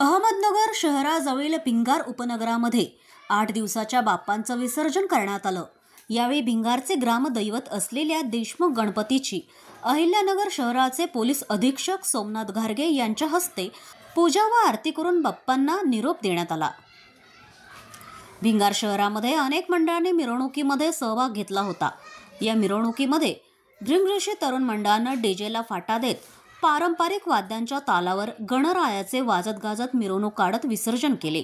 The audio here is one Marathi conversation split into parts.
अहमदनगर शहराजवळील भिंगार उपनगरामध्ये 8 दिवसाच्या बाप्पांचं विसर्जन करण्यात आलं। यावेळी भिंगारचे ग्रामदैवत असलेल्या देशमुख गणपतीची अहिल्यानगर शहराचे पोलीस अधीक्षक सोमनाथ घारगे यांच्या हस्ते पूजा व आरती करून बाप्पांना निरोप देण्यात आला। भिंगार शहरामध्ये अनेक मंडळांनी मिरवणुकीमध्ये सहभाग घेतला होता। या मिरवणुकीमध्ये भृंगऋषी तरुण मंडळानं डीजेला फाटा देत पारंपरिक वाद्यांच्या तालावर गणरायाचे वाजत गाजत मिरवणूक काढत विसर्जन केले।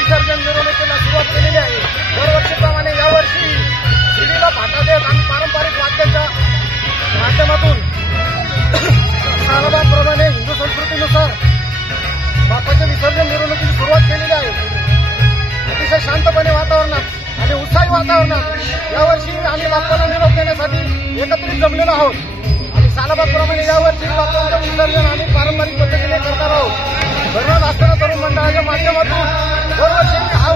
विसर्जन मिरवणुकीला सुरुवात केलेली आहे। दरवर्षीप्रमाणे यावर्षी शिडीला फाटा देत आणि पारंपरिक वाद्यांच्या माध्यमातून सालाबादप्रमाणे हिंदू संस्कृतीनुसार बाप्पाच्या विसर्जन मिरवणुकीची सुरुवात केलेली आहे। अतिशय शांतपणे वातावरणात आणि उत्साही वातावरणात यावर्षी आम्ही बाप्पाला निरोप देण्यासाठी एकत्रित जमलेलो आहोत आणि सालाबादप्रमाणे यावर्षी बाप्पाचं विसर्जन आम्ही पारंपरिक पद्धतीने करणार आहोत। धर्मात असताना तरुण मंडळाच्या माध्यमातून दरवर्षी हा